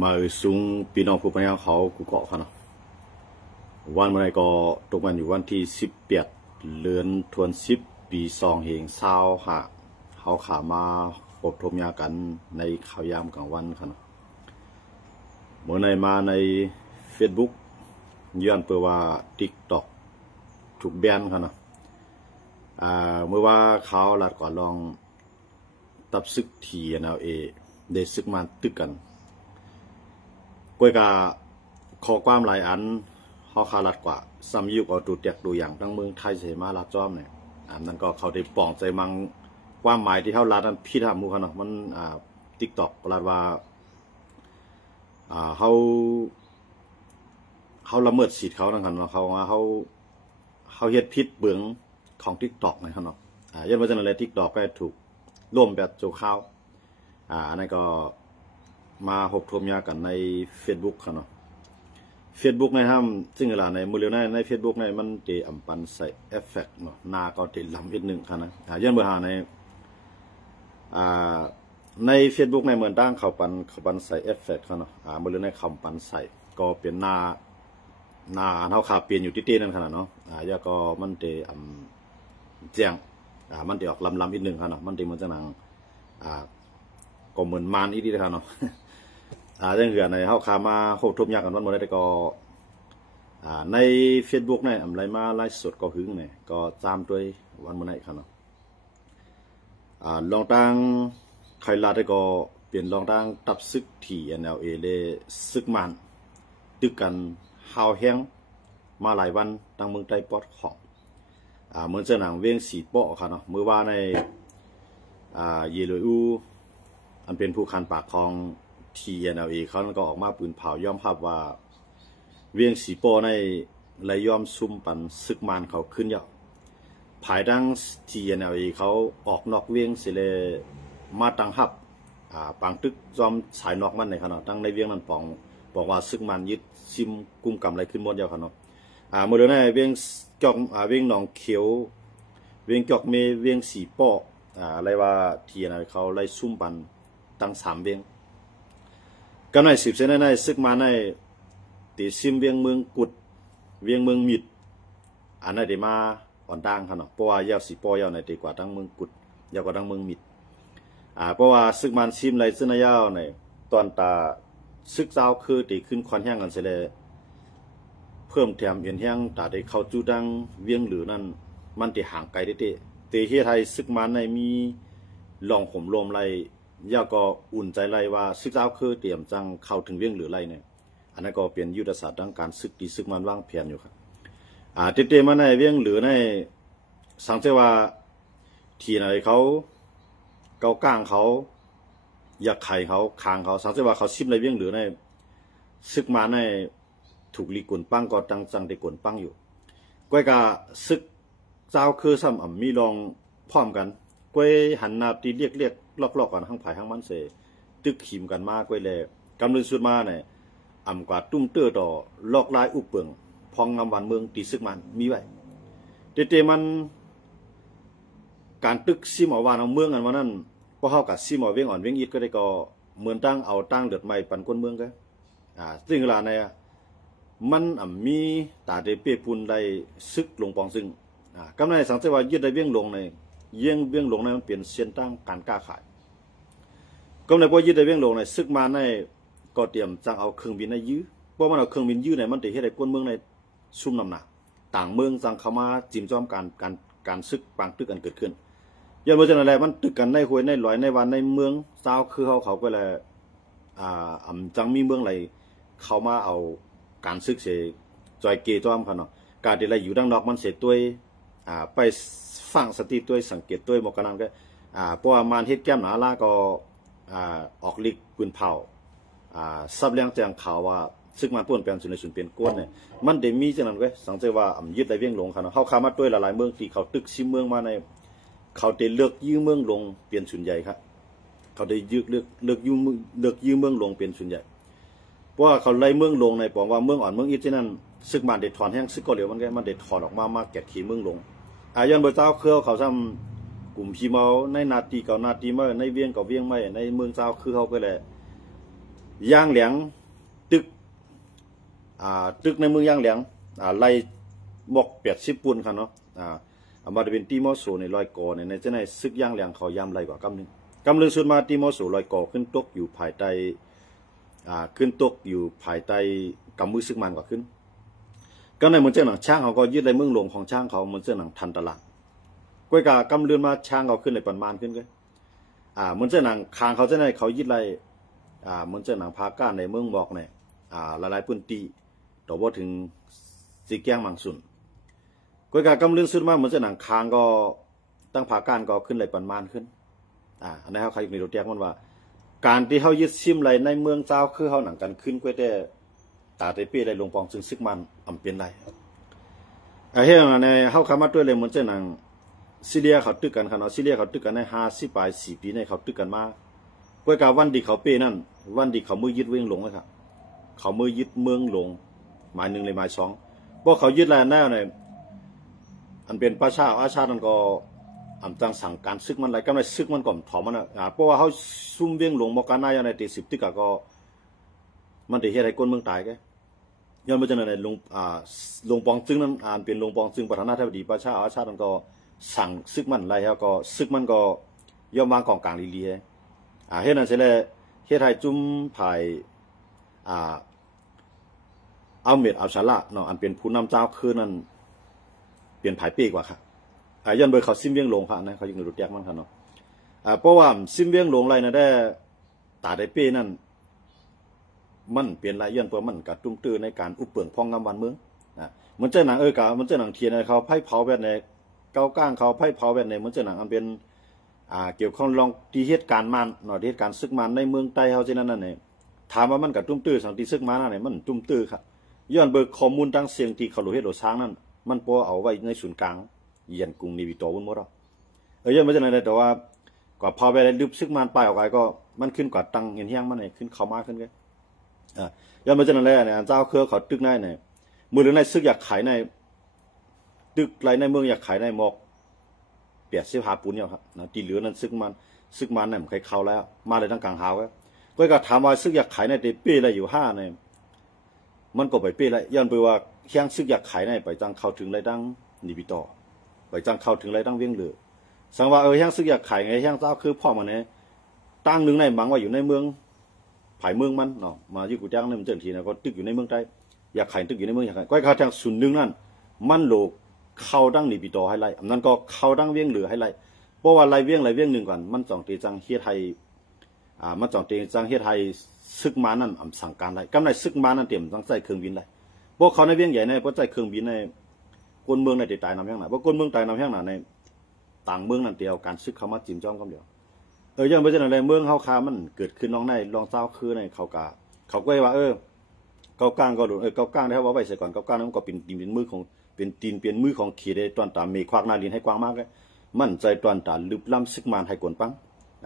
มาสูงพี่น้องผู้พยายามเขากูเกาะเขาเนาะวันเมื่อไรก็ตกมันอยู่วันที่18เดือนธันวาคมปี2020ค่ะเขาขามาอบรมยากันในข่าวยามกลางวันค่ะเนาะเมื่อในมาใน Facebook ย้อนเปิดว่า TikTok ถูกแบนค่ะเนาะเมื่อว่าเขาลัดก่อนลองตับซึกทีNLAได้ซึกมันตึกกันก้อยกาขอความหลายอันเขาขาลัดกว่าซ้ำยุกเอาตูเตียกดูอย่างทั้งเมืองไทยเสมาลัดจอมเนี่ยอันนั้นก็เขาได้ป่องใจมังความหมายที่เขาลัดนั้นพี่ทำมูเขาเนาะมันTikTok ลัดว่าเขาละเมิดสิทธิ์เขานั่นค่ะเนาะเขาเฮ็ดพิษเบื้องของ TikTok นะครับเนาะยันว่าจะนั่นแหละ TikTok ก็ถูกร่วมแบบโจข้าวอันนั้นก็มาหกทมยากันใน Facebook ค่ะเนาะ Facebook ในห้ามซึ่งเวลาในมือเร็วใน Facebook ในมันจะอัมปันใส่เอฟเฟกต์เนาะนาก็จะลำอีกหนึ่งค่ะนะยันเบอร์หาใน Facebook ในเหมือนตั้งเขาปันใส่เอฟเฟกต์ค่ะเนาะมือเร็วในคำปันใส่ก็เป็นนาเท่าขาเปลี่ยนอยู่ที่นั่นขนาดเนาะยาก็มันจะแจ้งมันจะออกลำอีกหนึ่งค่ะเนาะมันจะเหมือนจะหนังก็เหมือนมานอีกทีค่ะเนาะเรื่องเหือในเฮาขามาโคตรทุบยากกันวันเมื่อไรก็ใน Facebook เนี่ยอะไรมาไลฟ์สดก็หึงเนี่ยก็ตามด้วยวันเมื่อไรค่ะเนาะลองตั้งใครลาได้ก็เปลี่ยนลองตั้งตับซึกที่ NLA เลยซึกมันตึกกันหาวแห้งมาหลายวันตั้งเมืองใต้ปอดของเหมือนจะหนังเวียงสีเปาะค่ะเนาะเมื่อว่าในเยลอูอันเป็นผู้คันปากของTNLA เขาก็ออกมาปืนเผาย่อมภาพว่าเวียงสีโปในไรย่อมซุ่มปันซึกมันเขาขึ้นเยอะภายดัง TNLA เขาออกนอกเวียงเสเลมาตังหับปังตึกจอมสายนอกมันในขณะตั้งในเวียงนั้นบอกว่าซึกมันยึดซิมกุมกำไรขึ้นหมดเยอะขนาดเมื่อเดือนนี้เวียงจอกเวียงหนองเขียวเวียงจอกเมเวียงสีโปอะไรว่าTNLA เขาไล่ซุ่มปันตั้ง3เวียงกำไร10 เซนในซึกมาในตีซิมเวียงเมืองกุดเวียงเมืองมิดอันนั้นได้มาอ่อนดังค่ะเนาะเพราะว่ายาวสีปอยาวในตีกว่าทั้งเมืองกุดยาวกว่าทั้งเมืองมิดเพราะว่าซึกมันซิมไรซึ่งยาวในตอนตาซึกเจ้าคือตีขึ้นควันแห้งกันเสร็จเพิ่มแถมเห็นแห้งตาได้เข้าจูดังเวียงหรือนั่นมันตีห่างไกลได้ตีเฮียไทยซึกมันในมีลองผมลมไรย่าก็อุ่นใจไล่ว่าซึกเจ้าคือเตรียมจังเข้าถึงเวียงหรือไรเนี่ยอันนั้นก็เปลี่ยนยุทธศาสตร์ด้านการซึกดีซึกมันว่างเพียนอยู่ครับเตมาในเวียงหรือในสังเกตว่าทีไหนเขาเกาก้างเขาอยากไข่เขาคางเขาสังเกตว่าเขาซิมในเวียงหรือในซึกมาในถูกลีกุนปั้งก็ตั้งจังได้กุนปั้งอยู่ก้อยกาซึกเจ้าคือซ้ำมีลองพร้อมกันก้อยหันหน้าตีเรียกลอกกันทั้งภายทั้งมันเสตึกขีมกันมากก้อยเลยกำลังสุดมาเนี่ยกว่าตุ้มเตื้อต่อลอกลายอุปเปิงพองงำวันเมืองตีซึกมันมีไว้เตมันการตึกซิมเอาวานเอาเมืองกันวันนั้นพอเข้ากับซิมเอาเวียงอ่อนเวียงอิดก็ได้ก็เหมือนตั้งเอาตั้งเดือดใหม่ปันก้นเมืองก็ซึ่งเวลาในมันมีตาเดเปียปุนได้ซึกลงปองซึ่งกำลังสังเกตว่ายึดได้เวียงลงในเวียงลงในมันเปลี่ยนเส้นตั้งการกล้าขายก็ในพอยึดได้เวียงลงในซึกมาในก็เตรียมจังเอาเครื่องบินในยื้อเพราะมันเอาเครื่องบินยื้อในมันติให้ได้ก้นเมืองในซุ่มนำหนักต่างเมืองจังเข้ามาจิ้มจ้อมการซึกปังตึกกันเกิดขึ้นย้อนมาจากนั้นแหละมันตึกกันในห้วยในลอยในวันในเมืองเจ้าคือเขาก็เลยจังมีเมืองไหลเข้ามาเอาการซึกเสจอยเกจ้อมเขาเนาะการที่ไรอยู่ดังนอกมันเสตัวไปฟังสติตัวสังเกตตัวหมกกันนั่นก็เพราะว่ามันเฮ็ดแก้มหนาล่าก็ออกลิกปืนเผาซับเลี้ยงแจงข่าวว่าซึกมันป่วนเปลี่ยนสุนในสุนเปลี่ยนก้นเนี่ยมันได้มีจังนั้นก็สังเกตว่ายึดได้เวียงลงเขาเนาะเขาขามาด้วยหลายๆเมืองที่เขาตึกซิเมืองมาในเขาได้เลือกยื้อเมืองลงเปลี่ยนสุนใหญ่ครับเขาได้เลือกยื้อเมืองลงเปลี่ยนสุนใหญ่เพราะว่าเขาไล่เมืองลงในบอกว่าเมืองอ่อนเมืองอิดที่นั่นซึกมันเด็ดถอนแห้งซึกก็เหลียวมันเด็ดถอนออกมาแกะขี่เมืองลงยันเบอร์เจ้าเครือเขาทำกลุ่มพีเมาในนาตีเก่านาตีเมื่อในเวียงเก่าเวียงไม่ในเมืองเจ้าคือเขาก็เลย ย่างเหลียงตึกตึกในเมืองย่างเหลียงไล่หมอก80 ปุ่นค่ะเนาะมาจะเป็นตีมอโซในลอยก่อในจะในซึกย่างเหลียงเขายำไรกว่ากำลึงสุดมาตีมอโซลอยก่อขึ้นตกอยู่ภายใต้ขึ้นตกอยู่ภายใต้กำมือซึกมันกว่าขึ้นก็ในเหมือนเจ้าหนังช่างเขาก็ยึดในเมืองหลวงของช่างเขาเหมือนเจ้าหนังทันตลาดก้อยกากำเลือนมาช่างเขาขึ้นในปันมานขึ้นก็เหมือนเจ้าหนังคางเขาจะในเขายึดไรเหมือนเจ้าหนังพาก้านในเมืองบอกเนี่ยละลายพื้นตีต่อว่าถึงสีแก้งมังสุนก้อยกากำเลือนสุดมาเหมือนเจ้าหนังคางก็ตั้งพาก้านก็ขึ้นเลยปันมานขึ้นอันนี้เขาใครมีรถแยกมันว่าการที่เขายึดซิมไรในเมืองเจ้าคือเขาหนังกันขึ้นก้อยแต่ตาเตปี้ได้ลงปองซึ่งซึกมันเป็นไรเฮ้ยในเขาคำว่าด้วยเลยเหมือนเจ้าหนังซีเรียเขาตึกกันขนาดซีเรียเขาตึกกันใน50 ปลาย4 ปีในเขาตึกกันมาก้อยกาวันดีเขาเป้นั่นวันดีเขามือยึดเวียงหลงเลยครับเขามือยึดเมืองหลงหมายหนึ่งเลยหมายสองเพราะเขายึดแลนด์แน่เนี่ยอันเป็นประชาอาชาตินั่นก็จังสั่งการซึกมันอะไรก็ไม่ซึกมันก่อนถอมมันเพราะว่าเขาซุ่มเวียงหลงบอกกันนายในตี10 ตึกก็มันได้เฮ็ดให้คนเมืองตายแกย้อนมาจากไหนลงปองซึ่งนั้นเป็นลงปองซึ่งประธานาธิบดีประชาอาชาตินั่นก็สั่งซึกมันอะไรแล้วก็ซึกมันก็ย่อมวางกองกลางลีเลียเฮ็ดนั่นเสร็จแล้วเฮ็ดให้จุ่มภายเอาเม็ดเอาชาละเนาะอันเป็นผู้นำเจ้าคือนั่นเปลี่ยนภายเป้กว่าค่ะย้อนเบอร์เขาซิมเวียงหลงค่ะนะเขาอยู่ในรถแยกมันค่ะเนาะเพราะว่าซิมเวียงหลงอะไรนะได้ตาได้เป้นั่นมันเปลี่ยนไรย้อนเพื่อมันกัดตุ้มตื้อในการอุปเปิงพองงำวันเมืองเหมือนเจ้าหนังมันเจ้าหนังเทียนเขาไพ่เผาแบบในเก้าก้างเขาไพ่เผาแบบในเหมือนเจ้าหนังอันเป็นเกี่ยวข้องลองตีเหตุการณ์มันหน่อยเหตุการณ์ซึกมันในเมืองใต้เขาเช่นนั้นเนี่ยถามว่ามันกัดตุ้มตื้อสังตีซึกมันนั่นเนี่ยมันตุ้มตื้อครับย้อนเบอร์ข้อมูลตั้งเสียงที่เขาหลุดเหตุหลุดช้างนั่นมันพอเอาไว้ในศูนย์กลางเยียนกรุงนิวิโตวุ่นหมดเราย้อนไม่ใช่อะไรแต่ว่ากว่าพอไปได้ลึกซึกมันไปออกไปก็มันขึ้นกว่าตังเห็นเฮี้ยงมันเนี่ยขึ้นเขามากขึ้นกันย้อนมาจากนั้นแล้วเนี่ยเจ้าเครือเขาตึกในเนี่ยมือหรือในซึกอยากขายในตึกไรในเมืองอยากขายในหมอก85 ปูนเนี่ยครับนะตีเหลือนั้นซึกมันเนี่ยมันใครเข้าแล้วมาเลยตั้งกลางหาวก็ถามว่าซึกอยากขายในเตเป้อะไรอยู่5เนี่ยมันก็ไปเป้ไรย้อนไปว่าแข้งซึกอยากขายในไปจังเข้าถึงไรดังนิบิโตไปจังเข้าถึงไรดังเวียงเหลือสังว่าแข้งซึกอยากขายไงแข้งเจ้าคือพ่อมันเนี่ยตั้งหนึ่งในบังว่าอยู่ในเมืองภายเมืองมันเนาะมาอยู่กูจ้างในมันเจินทีนะก็ตึกอยู่ในเมืองใต้อยากขายตึกอยู่ในเมืองอยากขายก็เขาทางศูนย์หนึ่งนั่นมันโลกเข้าดังนิบิโตให้ไล่อันนั้นก็เข้าดังเวียงเหลือให้ไล่เพราะว่าไล่เวียงหนึ่งก่อนมันจ่องตีจังเฮ็ดให้มันจ่องตีจังเฮ็ดให้ซึกมานั่นสั่งการไล่กำไรซึกมานั่นเต็มต้องใส่เครื่องบินไล่เพราะเขาในเวียงใหญ่ในเพราะใส่เครื่องบินในคนเมืองในตายน้ำแห้งหนาเพราะคนเมืองตายน้ำแห้งหนาในต่างเมืองนั่นเดียวการซึกเข้ามาจิ้มจ้องกันเดียวยังไม่ใช่อะไรเมืองเฮาคามันเกิดขึ้นน้องในลองเจ้าคือในเขาก็ว่าเก้าก้างก็โดนเก้าก้างได้ว่าไว้เสียก่อนเก้าก้างนั้นก็เป็นตีนเป็นมือของเป็นตีนเป็นมือของขี่ได้ตอนตามเมฆควักนาลินให้กว้างมากเลยมั่นใจตอนตาลึกล้ำซึกมันให้กวนปัง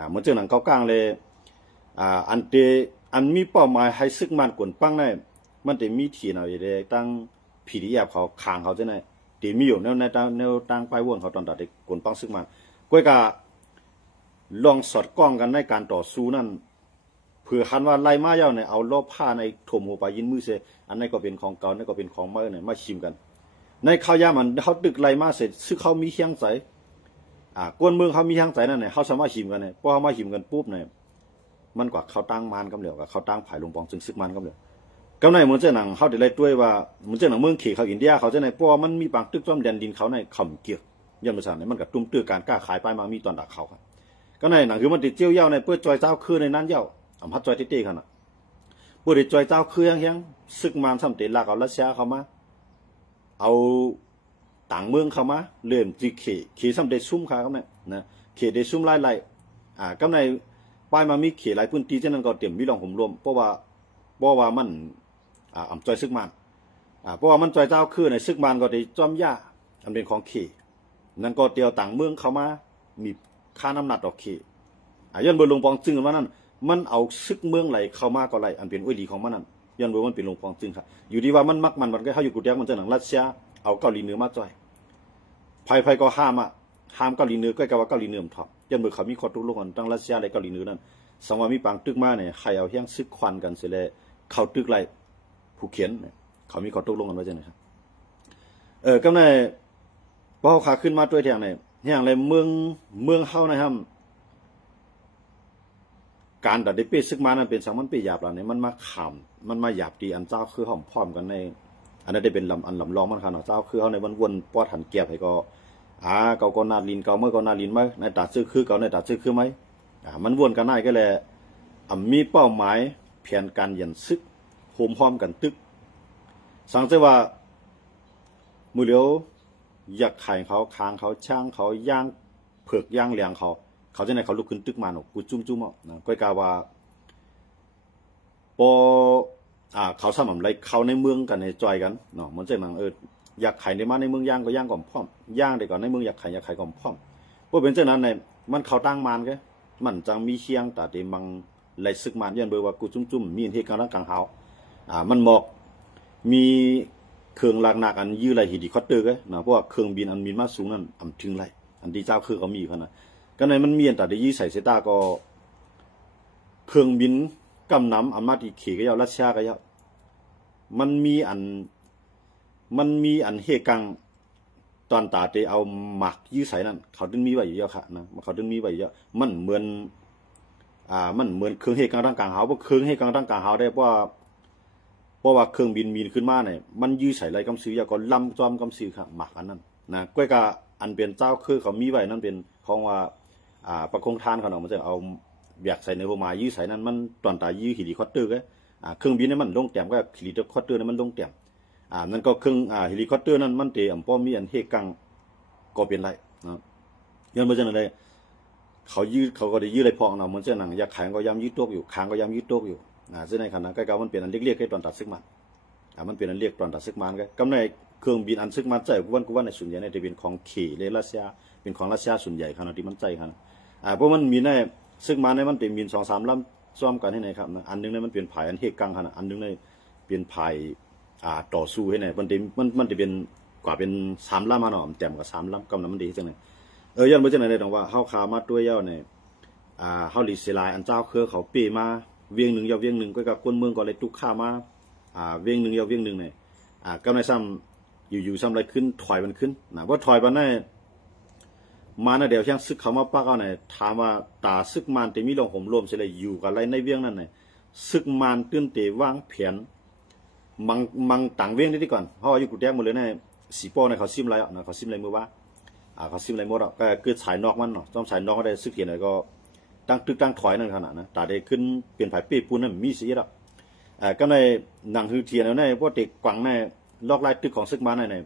เหมือนเจ้าหนังเก้าก้างเลยอันมีเป้าหมายให้ซึกมันกวนปังในมันจะมีทีหน่อยเลยตั้งผีที่แอบเขาคางเขาจะไหนตีมีอยู่ในตั้งไปวนเขาตอนตาได้กวนปังซึกมันก้อยกาลองสอดกล้องกันในการต่อสู้นั่นเผื่อคันว่าไล่มาเย้าเนี่ยเอาลอบผ้าในถมหัวไปยินมือเสอันนั้นก็เป็นของเก่านั่นก็เป็นของใหม่เนี่ยมาชิมกันในข้าวยามันเขาตึกไล่มาเสร็จซึ่งเขามีเฮียงใสกวนเมืองเขามีเฮียงใสนั่นเนี่ยเขาสามารถชิมกันเนี่ยพอเขามาชิมกันปุ๊บเนี่ยมันกว่าเขาตั้งมานกำเหลียวกับเขาตั้งผายลงปองซึ่งซึกมันกำเหลียวกำในเหมือนเจ้าหนังเขาได้ไล่ด้วยว่าเหมือนเจ้าหนังเมืองเขเขาอินเดียเขาจะในเพราะมันมีบางตึกต้อมแดนดินเขาในข่ำเกี่ยวย่ำภาษาเนี่ยมันกับตุ้มตื้อการกล้าขายไปมามีตอนดักเขาครับก็ในหนังคือมันติดเจียวเย้าในเพื่อจอยเจ้าคือในนั้นเย้าพัดจอยเต้ๆกันเพื่อติดจอยเจ้าคือยังซึกมันซ้ำเตะลากเอารัสเซียเข้ามาเอาต่างเมืองเข้ามาเริ่มจีเขซ้ำเตะซุ่มขาเขาเนี่ยนะเขเตะซุ่มไล่ก็ในป้ายมามีเขหลายพื้นที่เช่นนั้นก็เตรียมมีรองผมรวมเพราะว่ามันจอยซึกมันเพราะว่ามันจอยเจ้าคือในซึกมันก็ได้จอมย่าอันเป็นของเขนั่นก็เตียวต่างเมืองเข้ามามีค่าน้ำหนักดอกเขย้อนเบอร์ลงปองจึงกันว่านั่นมันเอาซึกเมืองไหลเข้ามาก็ไหลอันเป็นอ้อยดีของมันนั่นย้อนเบอร์มันเป็นลงปองจึงครับอยู่ดีว่ามันมันก็เข้าอยู่กุฏิมันจะหนังรัสเซียเอาเกาหลีเหนือมาจ่อยภัยก็ห้ามเกาหลีเหนือก็กล่าวว่าเกาหลีเหนือมันถอดย้อนเบอร์เขามีข้อตกลงกันตั้งรัสเซียและเกาหลีเหนือนั่น สังว่ามีปังตึกมาเนี่ยใครเอาเฮียงซึกควันกันเสียเลยเขาตึกไรผู้เขียนเขามีข้อตกลงกันไว้จังนะครับก็ในพอเขาขาขึ้นมาด้วยแทงเนี่ยอย่างไรเมืองเฮานะครับการตัดได้เป้ซึกมานั้นเป็นสังมันเป้หยาบแล้วเนี่ยมันมาขำมันมาหยาบดีอันเจ้าคือหอมพร้อมกันในอันนั้นได้เป็นอันลำลองมันขนาดเจ้าคือเขาในวนปอดหันแก็บให้ก็เกาก็นาลินเกาเมื่อก็นาลินไหมในตัดซื้อคือเกาในตัดซื้อคือไหมมันวนกันได้ก็เลยมีเป้าหมายแผนการยันซึกโฮมพร้อมกันตึกสังเกตว่ามือเลี้ยวอยากไข่เขาค้างเขาช่างเขาย่างเผือกย่างเลียงเขาจะไหนเขาลุกขึ้นตึกมาหนกูจุ้มอ่ะนะก้อยกาว่าพอเขาสมัมไรเขาในเมืองกันในจอยกันเนาะมันจะมังอยากไข่ในมาในเมืองย่างก็ย่างก่อมพร้อมย่างได้ก่อนในเมืองอยากไข่ก่อมพร้อมเพราะเป็นเช่นนั้นในมันเขาตั้งมานแกมันจังมีเชียงแต่เดมังไรซึกมันยันเบอร์ว่ากูจุ้มมีเหตุการณ์ร่างกลางเขามันหมอกมีเครื่องลากหนักอันยื้อไรหิดีคอตเตอร์ก็นะเพราะว่าเครื่องบินอันมีมาสูงนั่นถึงไรอันที่เจ้าคือเขามีเขานะก็ในมันมีอันแต่ได้ยี่ใส่เสตาก็เครื่องบินกำน้ำอันมาดีเขก็ยาวรัสเซียก็ยาวมันมีอันเฮกังตอนตาเตเอาหมักยื้อใส่นั่นเขาดึงมีไว้อยู่เยอะค่ะนะเขาดึงมีไว้เยอะมันเหมือนเครื่องเฮกังร่างกลางหาวเพราะเครื่องเฮกังร่างกลางหาวได้เพราะว่าเครื่องบินมีขึ้นมาเนี่ยมันยื้อใส่ไรกำซื้อยาก็ลำจอมกำซื้อค่ะหมักอันนั้นนะก้อยกาอันเป็นเจ้าคือเขามีไว้นั่นเป็นของว่าประคงทานเขาเนาะมันจะเอาอยากใส่ในหัวหมายยื้อใส่นั้นมันตอนตายื้อเฮลิคอปเตอร์ก็เครื่องบินนี่มันลงแต้มก็เฮลิคอปเตอร์นี่มันลงแต้มนั่นก็เครื่องเฮลิคอปเตอร์นั้นมันเตะป้อมีอันเฮกังก็เป็นไรนะย้อนมาจากนั้นเลยเขาก็ได้ยื้อไรพองเนาะมันจะหนังอยากขายก็ย้ำยื้อโต๊ะอยู่ค้างก็ย้ำยื้อโต๊ะอยู่ซึ่งในขณะใกล้ๆมันเป็นอันเรียกๆให้ตอนตัดซึกมันมันเป็นอันเรียกตอนตัดซึกมันก็กำในเครื่องบินอันซึกมันใจกูว่าในส่วนใหญ่ในจะเป็นของเขเลรัสเซียเป็นของรัสเซียส่วนใหญ่ขนาดที่มันใจขนาดเพราะมันมีในซึกมันในมันเป็นมี2-3 ลำซ้อมกันให้ไหนครับอันนึงในมันเป็นผายอันเฮกังขนาดอันนึงในเป็นผายต่อสู้ให้ไหนมันจะเป็นกว่าเป็น3 ลำมาหน่อแจ่มกับ3 ลำกำลังมันดีจังเลยย้อนมาจากไหนได้ตรงว่าเข้าขามาตัวเย้าเนี่ยเข้าหลีเสลายอันเจ้าเครือเขาเปมาเวียงหนึ่งยาวเวียงหนึ่งก็กับคนเมืองก็เลยตุกข้ามาเวียงหนึ่งยาวเวียงหนึ่งเนี่ยกำในซ้ำอยู่ซ้ำอะไรขึ้นถอยมันขึ้นนะว่าถอยมันได้มาในเดี๋ยวเชียงซึกเขามาปักเอาเนี่ยถามว่าตาซึกมันแต่มีลงห่มรวมเสลยอยู่กับอะไรในเวียงนั่นเนี่ยซึกมันตื้นเตะวางแผนมังต่างเวียงนี่ก่อนเพราะว่าอยู่กุฎแดงหมดเลยเนี่ยสีโป้เนี่ยเขาซิมอะไรนะเขาซิมอะไรมือว่าเขาซิมอะไรหมดอ่ะก็คือสายนอกมันเนาะต้องสายนอกก็ได้ซึกเขียนอะไรก็ตั้งตึกตั้งถอยนั่นขนาดนะแต่ได้ขึ้นเปลี่ยนผายเป้ปูนนั่นมีสีแล้วก็ในหนังฮือเทียนแล้วเนี่ยพวกเด็กกวางเนี่ยลอกลายตึกของซึกมาเนี่ย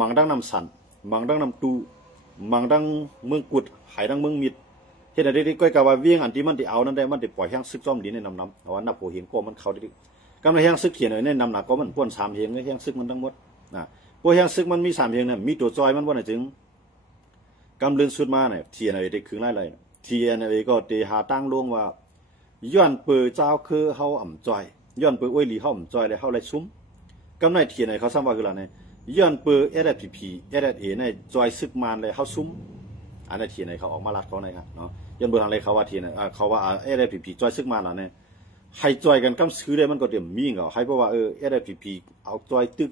มังดังนำสันมังดังนำตูมังดังเมืองกุดหายดังเมืองมิดเห็นอะไรได้ก้อยกาวาเวียงอันที่มันได้เอานั่นได้มันได้ปล่อยแห้งซึกซ้อมดีในน้ำเอาว่านับโผเหียงก็มันเข้าได้ก็ในแห้งซึกเขียนเลยในน้ำหนักก็มันพ่น3 เหียงแห้งซึกมันทั้งหมดพวกแห้งซึกมันมี3 เหียงเนี่ยมีตัวจอยมันว่าไหนจึงกำเรื่องสุดมาเนี่ยเทียนอะไรได้คืนไรเทียนอะไรก็เตหาตั้งลงว่าย้อนเปิดเจ้าคือเขาอ่ำจอยย้อนเปิดอ้อยหลีเขาอ่ำจอยเลยเขาเลยซุ้มกำในเทียนไหนเขาซ้ำว่าคืออะไรเนี่ยย้อนเปิดSFPP SFA ในจอยซึกมันเลยเขาซุ้มอันนั้นเทียนไหนเขาออกมาลัดเขาในครับเนาะย้อนเปิดอะไรเขาว่าเทียนเขาว่าSFPP จอยซึกมันแล้วเนี่ยให้จอยกันกำซื้อได้มันก็เดี๋ยวมีเหรอให้เพราะว่าSFPP เอาจอยตึก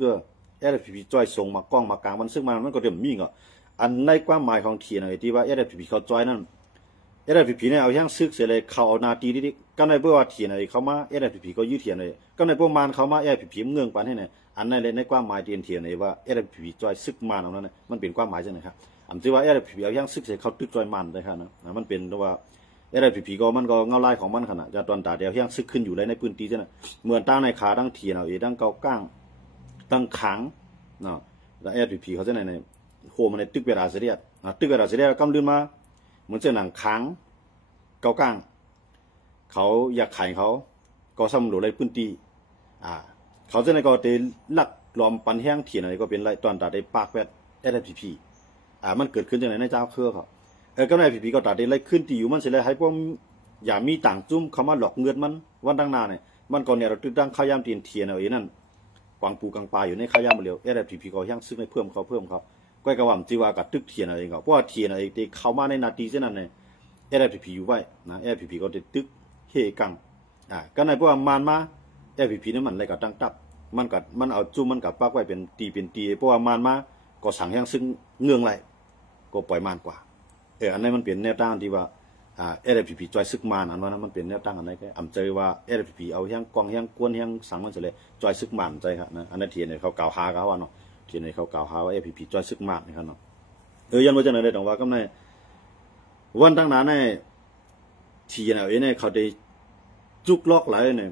SFPP จอยส่งมากล้องมากลางมันซึกมันก็เดี๋ยวมีเหรออันในความหมายของเทียนไหนที่ว่าSFPP เขาจอยนั่นSFPP เนี่ยเอาอย่างซึกเสียเลยเขาเอานาทีดิก็ในเพื่อว่าเทียนอะไรเขามาSFPP ก็ยืดเทียนเลยก็ในประมาณเขามาSFPP เงื่อนปันให้เนี่ยอันนั้นเลยในความหมายเทียนเลยว่าSFPP จอยซึกมันเอานั้นเนี่ยมันเป็นความหมายใช่ไหมครับอันที่ว่าSFPP เอาอย่างซึกเสียเขาตึกจอยมันได้ครับนะมันเป็นว่าSFPP ก็มันก็เงาลายของมันขนาดจะตอนตาเดียวอย่างซึกขึ้นอยู่เลยในพื้นที่ใช่ไหมเหมือนตั้งในขาตั้งเทียนเอาตั้งเกาก้างตั้งขังเนาะแล้วSFPP เขาจะในโฮมันในตึกเวลาเสียตึกเวลาเสียกำลืนมาเหมือนเจ้าหนังขังเกาก้างเขาอยากขายเขาก็ซ้ำหลุดเลยพื้นที่เขาจะในก็เตลักลอมปันแห้งเถียนอะไรก็เป็นไรตอนตัดได้ปากแวดSFPPมันเกิดขึ้นจากไหนในเจ้าเครือเขาก็ในSFPPก็ตัดได้ไรขึ้นที่อยู่มันเสร็จแล้วให้พวกอย่ามีต่างจุ้มเขามาหลอกเงินมันวันดังนาเนี่ยมันก่อนเนี่ยเราตึกดังข้าวยามเทียนเอาเองนั่นกวางปูกางปลาอยู่ในข้าวยามเร็วSFPPก็แห้งซึ่งไม่เพิ่มเขาก็กระว่าจีว่ากับตึกเทียนอะไรเขาเพราะว่าเทียนอะไรที่เขามาในนาทีเช่นนั้นเนี่ยSFPP อยู่ไว้นะSFPPก็ได้ตึก กังก็ในพวกมันมาFPP นี่มันอะไรก็ตั้งตับมันเอาจุ่มมันกับปักไว้เป็นตีเพราะว่ามันมาก็สั่งแห้งซึ่งเงื่องไรก็ปล่อยมันกว่าอันนี้มันเป็นแนวตั้งที่ว่าFPP จอยซึกมันอันนั้นมันเป็นแนวตั้งอันไหนก็อำเจอว่าFPP เอาแห้งกองแห้งกวนแห้งสั่งมันเสร็จเลยจอยซึกมันใจครับนะอันนั้นเทียนเนี่ยเขากล่าวหาเขาว่าเนาะเทียนเนี่ยเขากล่าวหาว่าFPP จอยซึกมันนะครับเนาะยันว่าจะไหนได้ตรงว่าก็ในวันตั้งนานในทีเนี่ยเขาได้จุกล็อกหลายเนี่ย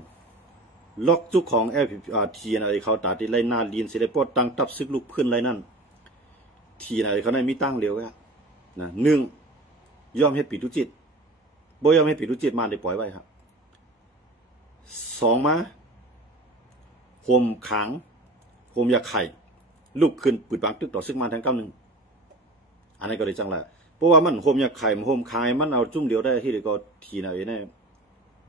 ล็อกจุกของทีเขาตัดที่ไรหน้าลีนเสร็จแล้วพอตั้งตับซึกลูกเพื่อนไรนั่นทีเขาได้มีตั้งเร็วครับนะหนึ่งยอมให้ปิดทุจิตบ่ยอมให้ปิดทุจิตมาได้ปล่อยไว้ครับสองมาโฮมขังโฮมยาไข่ลูกขึ้นปืดบางตึกต่อซึกมาทั้ง91อันนี้ก็ได้จังแหละเพราะว่ามันโฮมยาไข่โฮมคายมันเอาจุ้งเดียวได้ที่เดียวก็ทีเนี่ย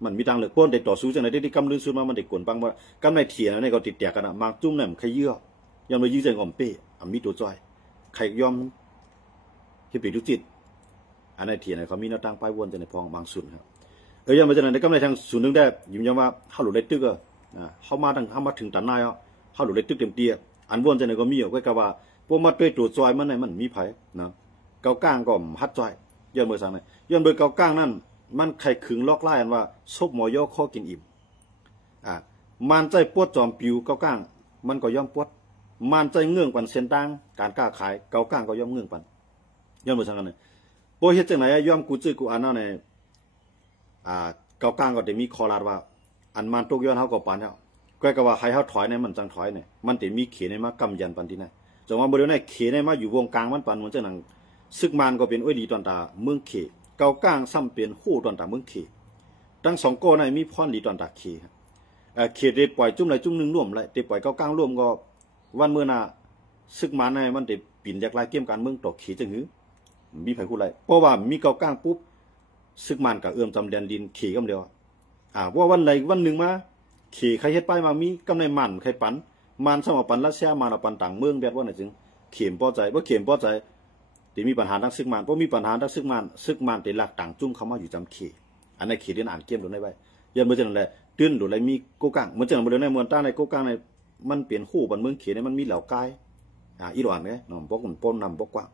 มันมีตังเหลือป้นเด็กต่อสู้จังไหนที่กำลือซื้อมามันเด็กกวนปังว่ากำในเถียนเนี่ยก็ติดแตกกันมาจุ้มเนี่ยมันใครเยื่อยอมไปยื้อใจงอมเป้มีตัวจอยใครยอมที่ปิดทุจิตอันในเถียนเขามีแนวตั้งป้ายวนจะในพองบางส่วนครับยังไม่จะในกำในทางส่วนหนึ่งได้ยิ้มยังว่าเข้าหลุดเล็กตึกเข้ามาถึงตันนายเข้าหลุดเล็กตึกเต็มเตี้ยอันวนจะในก็มีอยู่ก็กะว่าพวกมาด้วยตัวจอยมันในมันมีไผ่นะเกาก้างก็ฮัดจอยย้อนเบอร์สั่งเลยย้อนเบอร์เกาก้างนั่นมันใครขึงล็อกไล่อันว่าซบหมอยอข้อกินอิ่มมันใจปวดจอมปิวเกาก้างมันก็ย่อมปวดมันใจเงื่องปันเส้นตังการกล้าขายเกาก้างก็ย่อมเงื่องปันย้อนเบอร์สั่งกันเลยพอเฮ็ดจังไหนย่อมกูจื้อกูอันนั่นเนี่ยเกาก้างก็จะมีคอลาดว่าอันมันตกย้อนเขาก็ปานแล้วก็ว่าให้เขาถอยเนี่ยมันจังถอยเนี่ยมันจะมีเขนในมากำยันปันที่ไหนจังว่าบริเวณไหนเขนในมาอยู่วงกลางมันปันเหมือนจังนั้นซึกมันก็เป็นอ้อยดีตอนตาเมืองเขเกาก้างซ้ำเป็นหู้ตอนตาเมืองเขทั้งสองโก้ในมีพรดีตอนตาเขเขเดปล่อยจุ่มไหลจุ่มหนึ่งร่วมเลยเดปล่อยเกาก้างร่วมก็วันเมื่อน่ะซึกมันในมันเดปิ่นจากลายเกี่ยมการเมืองต่อเขจังหือมีไผคู่ไรเพราะว่ามีเกาก้างปุ๊บซึกมันกับเอื้อมจำแดนดินเขกำเดียวว่าวันไหนวันหนึ่งมาเขใครเฮ็ดป้ายมามีกำในมันใครปันมันสมปันรัสเซียมันปันต่างเมืองแบบว่าไหนจึงเข็มพอใจว่าเข็มพอใจที่มีปัญหาทั้งซึกมันเพราะมีปัญหาทั้งซึกมันแต่หลักต่างจุ่มเขามาอยู่จำเขอันในเขเรียนอ่านเกี่ยมดูได้ไว้ยันเมื่อจังไรตื้นดูไรมีโกกังเมื่อจังเมื่อในเมืองต้าในโกกังในมันเปลี่ยนคู่บันเมืองเขเนี่ยมันมีเหล่ากายอีหลอนไงน้องบอกมันป้นนำบอกว่า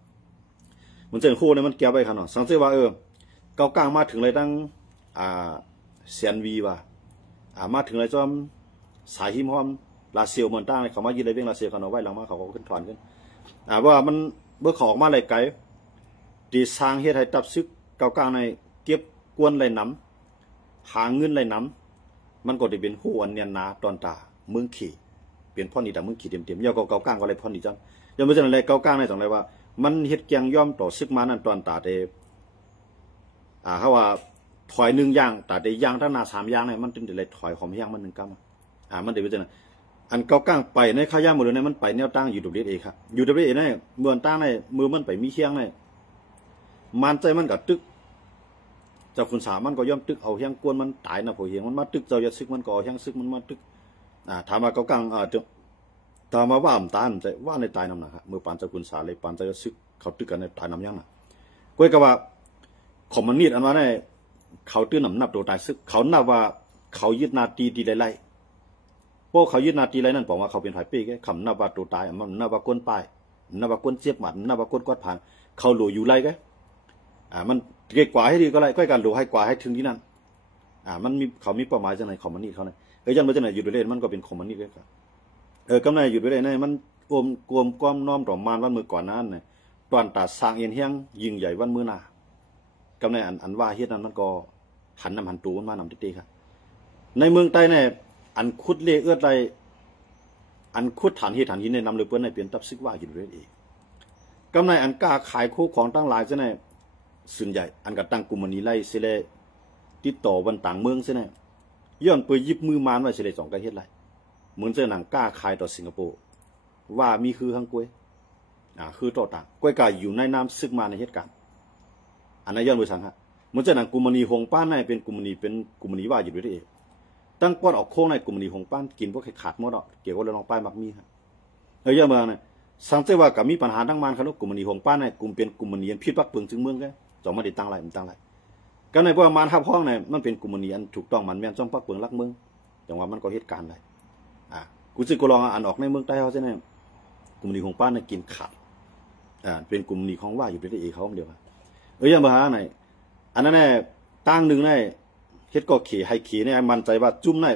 เหมือนเจอคู่เนี่ยมันแก้ไปขนาดสังเกตว่าเกากลางมาถึงเลยตั้งเซียนวีว่ามาถึงเลยจอมสายหิมหอมลาเซียวเหมือนตั้งเขามายืนเลยเบี้ยงลาเซียวเขาเอาไว้หลังมาเขาก็ขึ้นถอนขึ้นว่ามันเมื่อเขาออกมาเลยไกลดีสร้างเฮ็ดให้ตับซึกเกากลางในเก็บกวนเลยน้ำหาเงินเลยน้ำมันก็ได้เป็นหูอันเนียนนาตอนตาเมืองขี่เปลี่ยนพ่อนี่แต่เมืองขี่เต็มๆย่อเกากลางก็เลยพ่อนี่จังยังไม่ใช่อะไรเกากลางในตรงไหนว่ามันเฮ็ดเกียงย่อมต่อซึกมานั่นตอนตาเดเขาว่าถอยหนึ่งย่างแต่ได้ย่างทั้งนา3 ย่างเนี่ยมันถึงจะเลยถอยของย่างมัน1 กรัมมันเดี๋ยวไปเจออันเกาก้างไปในข้าย่างหมดเลยในมันไปแนวตั้งอยู่WAครับอยู่WAในเมืองตั้งในมือมันไปมีเชียงในมันใจมันกับตึกเจ้าคุณสามันก็ย่อมตึกเอาเฮียงกวนมันตายนะพอเฮียงมันมาตึกเจ้าอย่าซึกมันก็เฮียงซึกมันมาตึกถามมาเกาก้างถามมาว่าตายใจว่าในตายน้ำหนักครับเมื่อปานเจ้าคุณสาเลยปานเจ้าซึกเขาตึกกันในตายน้ำย่างน่ะก้อยกับว่าของมันนิดอันว่าในเขาตื้นหนำนับตัวตายซึกเขานับว่าเขายึดนาทีดีไล่พวกเขายึดนาทีไรนั่นบอกว่าเขาเป็นฝ่ายปีกคำนับว่าตัวตายมันนับว่าก้นป้ายนับว่าก้นเจี๊ยบหมัดนับว่าก้นกอดผ่านเขาหลูอยู่ไรแกมันเก่งกว่าให้ดีก็ไรก็การหลูให้กว่าให้ถึงที่นั่นมันมีเขามีเป้าหมายจะไหนคอมมันนี่เขาเนี่ยยันมาจะไหนอยู่ด้วยเล่นมันก็เป็นคอมมันนี่ด้วยกันกำไรอยู่ด้วยเล่นเนี่ยมันกลมก้อมน้อมต่อมานวันมือก่อนนั้นเนี่ยตอนตัดสร้างเอียนเฮียงยิงใหญ่วันมือหน้ากำในอันว่าเฮ็ดนั้นมันก็หันนำหันตูมันมานำตีครับในเมืองใต้เนี่ยอันคุดเล่เอื้อไรอันคุดฐานเฮ็ดฐานหินในนำเลยเปิ้นในเปลี่ยนตับซึกว่าอยู่เรื่อยกำในอันกล้าขายคู่ของตั้งหลายซะเนี่ยส่วนใหญ่อันกับตั้งกลุ่มนี้ไล่เสเลติดต่อวันต่างเมืองซะเนี่ยย้อนไปยิบมือมานไว้เสเล2 กระเฮ็ดไรเหมือนเจอหนังกล้าขายต่อสิงคโปร์ว่ามีคือข้างกล้วยคือต่อต่างกล้วยกาอยู่ในน้ำซึกมาในเหตุการณ์อันนั้นย้อนไปสั่งฮะมันจะหนังกลุ่มนีหงป้านในเป็นกลุ่มนีว่าอยู่ด้วยเองตั้งปอดออกโค้งในกลุ่มนีหงป้านกินพวกขาดหมดอ่ะเกี่ยวกับเรื่องป้ายมักมีฮะย้อนมาเนี่ยสังเกตว่ากับมีปัญหาทั้งมันเขากลุ่มนีหงป้านในกลุ่มเป็นกลุ่มนีพิษปักเปิงจึงเมืองแกจะไม่ได้ตั้งไรมันตั้งไร ก็ในประมาณทับห้องเนี่ยมันเป็นกลุ่มนี้อันถูกต้องมันแม่นจ้องปักเปิงรักเมืองแต่ว่ามันก็เหตุการณ์ได้กูจะกูลองอ่านออกในเมืองใต้เขาใช่ไหมกลุ่มนี้ของป้าเนี่ยกินขาดเป็นกลุ่มนี้ของว่าอยู่ในเอเขาเดียวกันยังมาหาไหนอันนั้นเนี่ยตั้งหนึ่งเนี่ยเฮ็ดก็ขี่ให้ขี่เนี่ยมันใจว่าจุ่มเนี่ย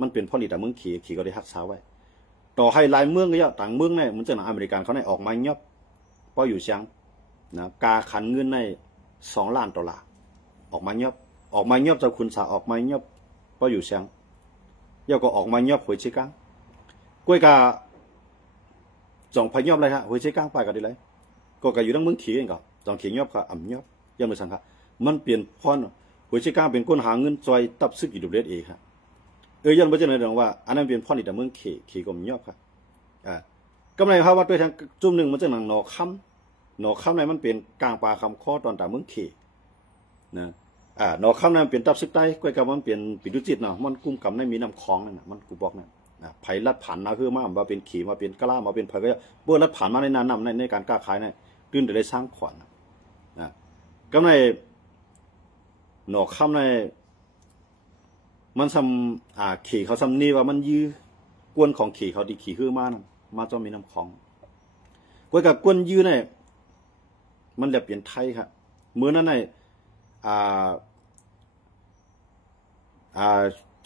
มันเป็นพ่อหลีแต่เมืองขี่ก็ได้หักษาไว้ต่อให้ลายเมืองก็เยอะต่างเมืองเนี่ยมันจะหนังอเมริกันเขาเนี่ยออกมาเงียบเพราะอยู่เชียงนะกาขันเงินใน$2,000,000ออกมาเงียบเจ้าคุณสาออกมาเงียบเพราะอยู่เชียงยาก็ออกมาเงียบหัวเชกังกล้วยกาจ่องพยอบเลยฮะหัวเชกังไปกันดีเลยก็อยู่ทั้งเมืองขี่เองก็จ่องขี่เงียบค่ะเงียบยังไม่สังค่ะมันเปลี่ยนพรหัวเชกังเป็นคนหาเงินจอยตับซึกอยู่ดุเรศเองค่ะยันไม่ใช่เลยว่าอันนั้นเป็นพ่อนี่แต่เมืองขี่ก็เงียบค่ะกำไรเขาว่าด้วยทางจุ่มหนึ่งมันจะหนังหนอค้ำในมันเป็นกลางปลาคำข้อตอนแต่เมืองขี่นะหนอค้ำนั้นเป็นตับซึกใต้กล้วยกับมันเป็นปิดุจิตเนาะมันกุ้มกำในมีน้ำคลองนั่นนะมันกูบอกนะไผ่ลัดผ่านนะคือมาเป็นขี่มาเป็นกล้ามาเป็นไผ่ก็เบื่อลัดผ่านมาในนานนำในการกล้าขายเนี่ยตื่นแต่ได้สร้างขวัญนะกำไรหนอค้ำในมันซ้ำขี่เขาซ้ำนี่ว่ามันยื้อกวนของขี่เขาดีขี่คือมาจอมมีน้ำคลองกล้วยกับกวนยื้อเนี่ยมันแหลบเปลี่ยนไทยครับเมื่อนั้นใน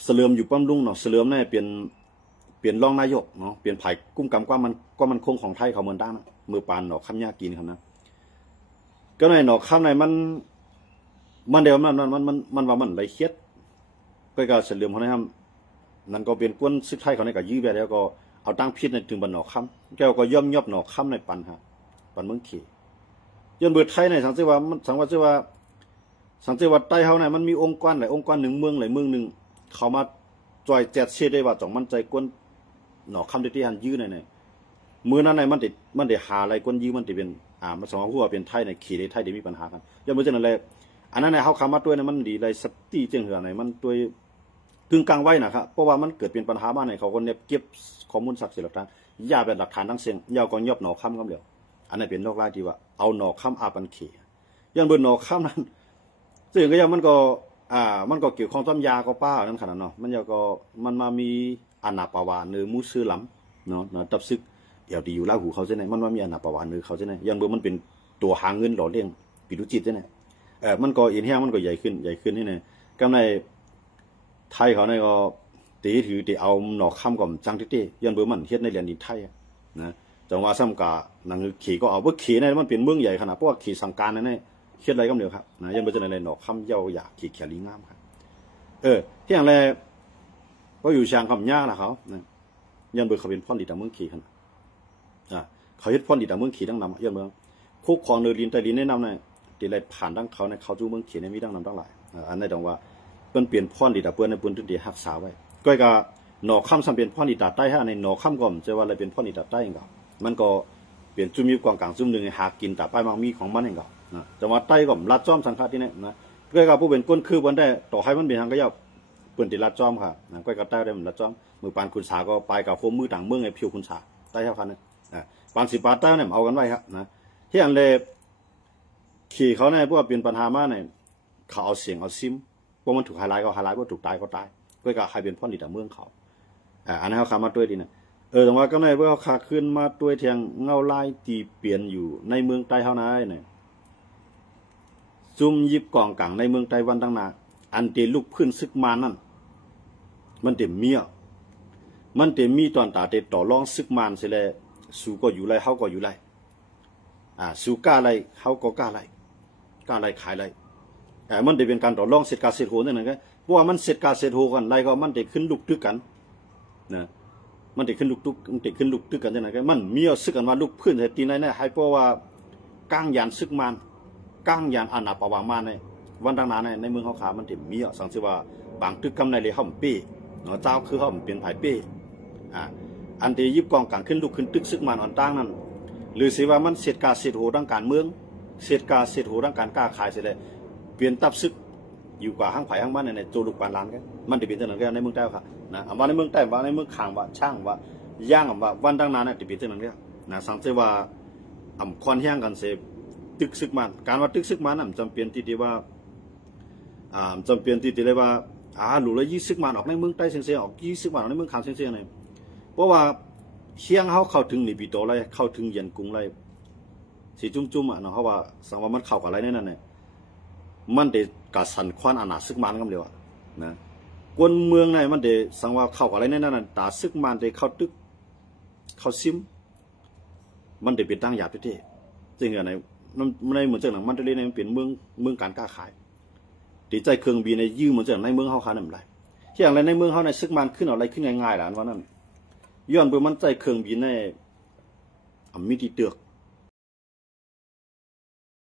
เสลือมอยู่ปั้มลุงเนาะเสลือมเนี่ยเปลี่ยนรองนายกเนาะเปลี่ยนไผ่กุ้มกำก็มันคงของไทยเขาเหมือนด้านนะมือปานหนอกข้ามยากินครับนะก็ในหนอกข้ามในมันเดียวมันว่ามันไรเคียดก็เสลือมเขาเนี่ยนั่นก็เป็นก้นซึกไทยเขาในกับยื้อไปแล้วก็เอาตั้งพิษในถึงบันหนอกข้ามแก้วก็ย่อมหนอกข้ามในปันฮะปันเมืองขี่ย้อนเบิดไทยในสังเกตว่าใต้เขาเนี่ยมันมีองค์กรหลายองค์กรหนึ่งเมืองหลายเมืองหนึ่งเขามาจอยแจดเชื่อได้ว่าจ่องมันใจก้นหนอคำที่หันยื้อในมือนั้นในมันติหาอะไรก้นยื้อมันติเป็นมันสมมติว่าเป็นไทยในขี่ในไทยเดี๋ยวมีปัญหากันย้อนเมื่อเช่นอะไรอันนั้นในเขาคำมาตัวเนี่ยมันดีเลยสติเจียงเหือในมันตัวกึ่งกลางไว้นะครับเพราะว่ามันเกิดเป็นปัญหามาในเขาก็เก็บข้อมูลศักดิ์สิทธิ์หลักฐานย่าเป็นหลักฐานทั้งเสียงยาวก็ยอบหนอคำก็เดียวอันนี้เป็นโรคร้ายที่ว่าเอาหนอคำอาปันขี่ย้อนเบิดหนอคำนั้นซึ่งก็ยังมันก็เกี่ยวข้องต้มยาก็ป้านั่นขนาดเนาะมันมามีอนาปาวาเนื้อมูซื้อล้ำเนาะตับซึกเดี๋ยวดีอยู่ล่าหูเขาใช่ไหมมันว่ามีอนาปาวาเนื้อเขาใช่ไหมยังเบอร์มันเป็นตัวหาเงินหล่อเลี้ยงปิดุจิตใช่ไหมมันก็อินเฮียมันก็ใหญ่ขึ้นนี่เนี่ยกำในไทยเขาเนี่ยก็ตีเอาหนอกข้ามก่อมจังที่ยันเบอร์มันเฮ็ดในเรียนดินไทยนะจังว่าซ้ำกาหนังขี่ก็เอาเพื่อขี่เนี่ยมันเป็นเมืองใหญ่ขนาดเพราะว่าขี่สังการนั่นเนี่ยเฮ็ดอะไรก็เดียวครับนะยังไม่จะในหนอกคำเย้าอยากขี่เขียลิงามครับที่อย่างไรก็อยู่ช่างคำยากนะเขานะยันเบอร์เขาเป็นพ่อดีแต่เมืองขี่ขนาดเขาเฮ็ดพ่อดีแต่เมืองขี่ตั้งนำยันเมืองคุกของเนรินแต่ลินแนะนำเนี่ยตีไรผ่านดั้งเขาในเขาจูเมืองขี่ในมีดั้งนำตั้งหลายอันนี้ต้องว่าเปิ้นเปลี่ยนพ่อดีแต่เปิ้นในเปิ้นถึงได้รักษาไว้ก็ก็หนอกคำสำเป็นพ่อดีแต่ใต้ฮะในหนอกคำก่อนจะว่าอะไรเป็นพ่อดีแต่ใต้เองก็มันก็เปลี่ยนจุ่มยุบกองกลางจุ่มหนึ่งหากินแต่ป้ายมังมีของมันเองก็จังหวัดใต้ก็ลัดจ้อมสังฆาที่นี่นะก้อยกับผู้เป็นก้นคือวันได้ต่อให้มันเป็นทางก็ย่อเปิ่นติลัดจ้อมค่ะก้อยกับใต้ได้มันลัดจ้อมมือปานคุณสาก็ไปกับโฟมมือต่างเมืองไอ้ผิวคุณสาใต้เท่ากันนะปาน10 บาทใต้เนี่ยเอากันไว้ครับนะที่อันเลขี่เขาเนี่ยพวกเป็นปัญหามากเนี่ยเขาเอาเสียงเอาซิมพวกมันถูกไฮไลท์ก็ไฮไลท์พวกถูกตายก็ตายก้อยกับใครเป็นพ่อดีแต่เมืองเขาอันนี้เขาขามาด้วยดีนะแต่ว่าก็ในเมื่อเขาขาขึ้นมาด้วยเทียงเงาลายตีเปลี่ยนอยู่ในเมืองใต้เท่านั้นเนี่ยซุ่มยิบกองกลางในเมืองไต้หวันตั้งนาอันเตลุกขึ้นซึกมานั่นมันเต็มมีตอนตาเตต่อรองซึกมานเสียแล้วสู้ก็อยู่ไรเขาก็อยู่ไรสู้กล้าไรเขาก็กล้าไรขายไรมันจะเป็นการต่อรองเสร็จการเสร็จโหนั่นไงเพราะว่ามันเสร็จการเสร็จโหกันไรก็มันจะขึ้นลุกตึกกันนะมันจะขึ้นลุกตึกกันยังไงมันมีเอาซึกกันมาลุกพื้นแต่ตีไหนเนี่ยให้เพราะว่าก้างยานซึกมันก้างยานอาณาปวางมาในวันดังนั้นในเมืองเขาขามันถึงมีอ่ะสังเกตว่าบางตึกกำในเลยเขาเป้เจ้าคือเขาเป็นไผ่เป้อันที่ยิบกองกลางขึ้นลุกขึ้นตึกซึกมันอ่อนตั้งนั้นหรือสิว่ามันเสียการเสียโหดังการเมืองเสียการเสียโหดังการกล้าขายเสียเลยเปลี่ยนตับซึกอยู่กว่าห้างไผ่ห้างบ้านในโจลุกปานล้านกันมันจะเป็นเท่านั้นกันในเมืองใต้ค่ะนะว่าในเมืองใต้ว่าในเมืองข่างว่าช่างว่าย่างว่าวันดังนั้นจะเป็นเท่านั้นกันนะสังเกตว่าคอนแห้งกันเสพตึกซึกมันการว่าตึกซึกมันนั่นจำเป็นที่ว่า จำเป็นที่จะเลยว่าหลุดเลย20 มันออกในเมืองใต้เสียงออก20 มันออกในเมืองขามเสียงเนี่ยเพราะว่าเชียงเขาเข้าถึงนิปิโตเลยเข้าถึงเย็นกรุงเลยสีจุ่มเนาะเขาว่าสังว่ามันเข้ากับอะไรนั่นเนี่ยมันเดกาสันควันอาณาซึกมันกันเดียวนะกวนเมืองในมันเดสังว่าเข้ากับอะไรนั่นน่ะตาซึกมันเดเข้าตึกเข้าซิมมันเดเป็นตั้งหยาบที่จริงๆในเหมือนเจ้าหนังมันเดเลยในมันเป็นเมืองการค้าขายตีใจเครื่องบินในยืมเหมือนเจ้าในเมืองเขาขายนั่นไรที่อย่างไรในเมืองเขาในซึกมันขึ้นอะไรขึ้นง่ายๆหลานว่านั่นย้อนเบอร์มันใจเครื่องบินในมีที่เตือก